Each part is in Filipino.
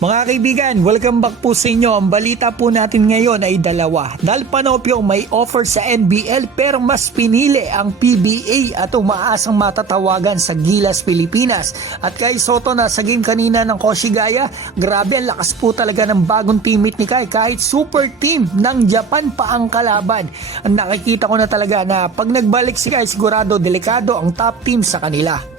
Mga kaibigan, welcome back po sa inyo. Ang balita po natin ngayon ay dalawa. Dal Panopio may offer sa NBL pero mas pinili ang PBA at umaasang matatawagan sa Gilas, Pilipinas. At kay Soto na sa game kanina ng Koshigaya, grabe ang lakas po talaga ng bagong teammate ni Kai. Kahit super team ng Japan pa ang kalaban. Nakikita ko na talaga na pag nagbalik si Kai, sigurado delikado ang top team sa kanila.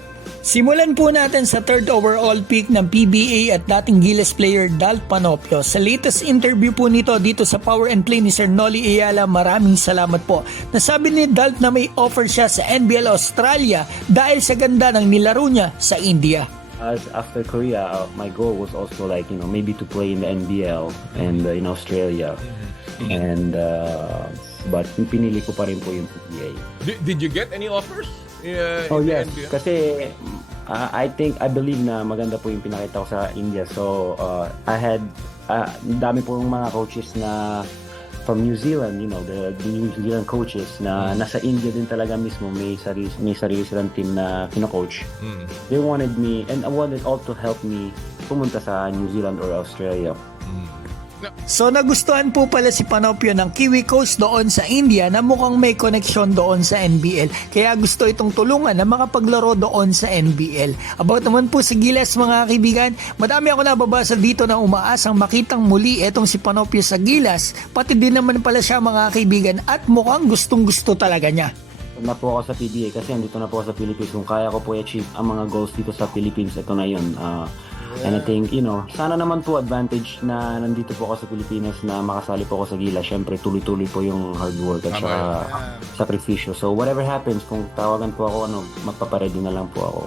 Simulan po natin sa third overall pick ng PBA at dating Gilas player Dal Panopio. Sa latest interview po nito dito sa Power and Play ni Sir Nolly Ayala, maraming salamat po. Nasabi ni Dal na may offer siya sa NBL Australia dahil sa ganda ng nilaro niya sa India. As after Korea, uh, my goal was also like you know maybe to play in the NBL and uh, in Australia, and uh, but pinili ko pa rin po yung PBA. Did, did you get any offers? Uh, Oh yes, NBA? kasi uh, I think I believe na maganda po yung pinakita ko sa India. So uh, I had uh, dami po yung mga coaches na from New Zealand, you know, the, the New Zealand coaches na nasa India din talaga mismo may sarili may sarili silang team na kino-coach. Mm. They wanted me and I wanted all to help me pumunta sa New Zealand or Australia. So nagustuhan po pala si Panopio ng Kiwi Coast doon sa India na mukhang may koneksyon doon sa NBL. Kaya gusto itong tulungan na makapaglaro doon sa NBL. About naman po sa Gilas mga kaibigan, madami ako nababasa dito na umaasang makitang muli etong si Panopio sa Gilas. Pati din naman pala siya mga kaibigan at mukhang gustong gusto talaga niya. na po ako sa PBA kasi andito na po ako sa Philippines. Kung kaya ko po i-achieve ang mga goals dito sa Philippines, ito na yun. Uh, And I think, you know, sana naman po advantage na nandito po ako sa Pilipinas na makasali po ako sa Gila. Siyempre, tuloy-tuloy po yung hard work at saka sakripisyo. So, whatever happens, kung tawagan po ako, ano, magpapaready na lang po ako.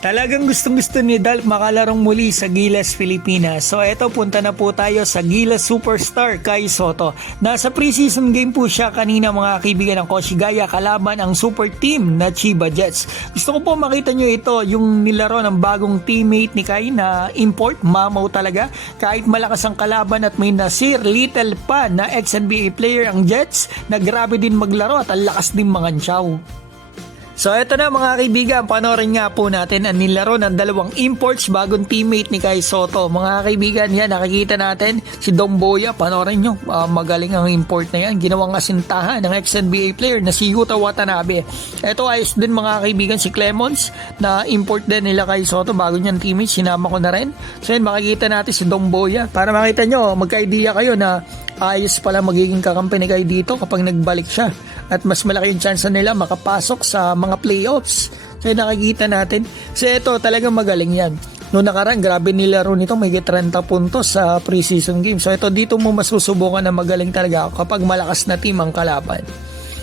Talagang gustong gusto ni Dalp makalarong muli sa Gilas, Pilipinas. So eto, punta na po tayo sa Gilas Superstar kay Soto. Nasa preseason game po siya kanina mga kaibigan ng Koshigaya kalaban ang super team na Chiba Jets. Gusto ko po makita nyo ito, yung nilaro ng bagong teammate ni Kai na import, mamaw talaga. Kahit malakas ang kalaban at may Nasir Little pa na ex-NBA player ang Jets na grabe din maglaro at ang lakas din mga chow. So eto na mga kaibigan, panoorin nga po natin ang nilaro ng dalawang imports bagong teammate ni Kai Soto. Mga kaibigan, yan nakikita natin si Domboya, panoorin nyo, ah, magaling ang import na yan. Ginawang asintahan ng ex-NBA player na si Yuta Watanabe. Eto ayos din mga kaibigan si Clemons na import din nila Kai Soto bago niyang teammate, sinama ko na rin. So yan makikita natin si Domboya para makita nyo, magka-idea kayo na ayos pala magiging kakampi ni Kai dito kapag nagbalik siya at mas malaki yung chance nila makapasok sa mga playoffs. So nakikita natin. So ito talagang magaling yan. Noong nakaraan, grabe nilaro nito, may 30 puntos sa preseason game. So ito dito mo masusubukan na magaling talaga kapag malakas na team ang kalaban.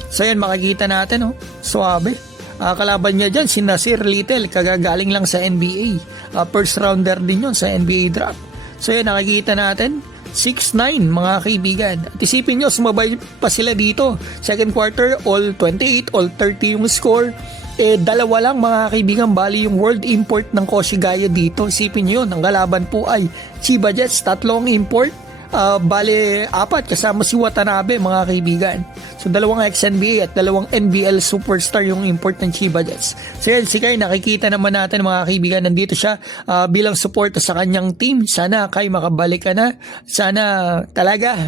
So yan makikita natin, oh. Suabe. Ah, kalaban niya dyan, si Nasir Little, kagagaling lang sa NBA. Ah, first rounder din yon sa NBA draft. So yan, nakikita natin, 6-9 mga kaibigan. At isipin nyo, sumabay pa sila dito. Second quarter, all 28, all 30 yung score. Eh, dalawa lang mga kaibigan, bali yung world import ng Koshigaya dito. Isipin nyo yun, ang kalaban po ay Chiba Jets, tatlong import. Ah, bali, apat kasama si Watanabe mga kaibigan. So dalawang ex-NBA at dalawang NBL superstar yung import ng Chiba Jets. So yan, si Kai, nakikita naman natin mga kaibigan, nandito siya ah, bilang support sa kanyang team. Sana Kai makabalik ka na. Sana talaga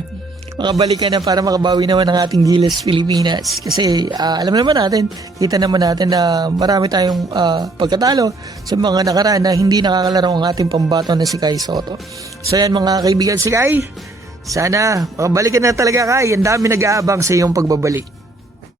makabalik ka na para makabawi naman ng ating Gilas Pilipinas. Kasi ah, alam naman natin, kita naman natin na marami tayong ah, pagkatalo sa mga nakaraan na hindi nakakalaro ang ating pambato na si Kai Soto. So yan mga kaibigan si Kai, sana makabalik ka na talaga Kai. Ang dami nag-aabang sa iyong pagbabalik.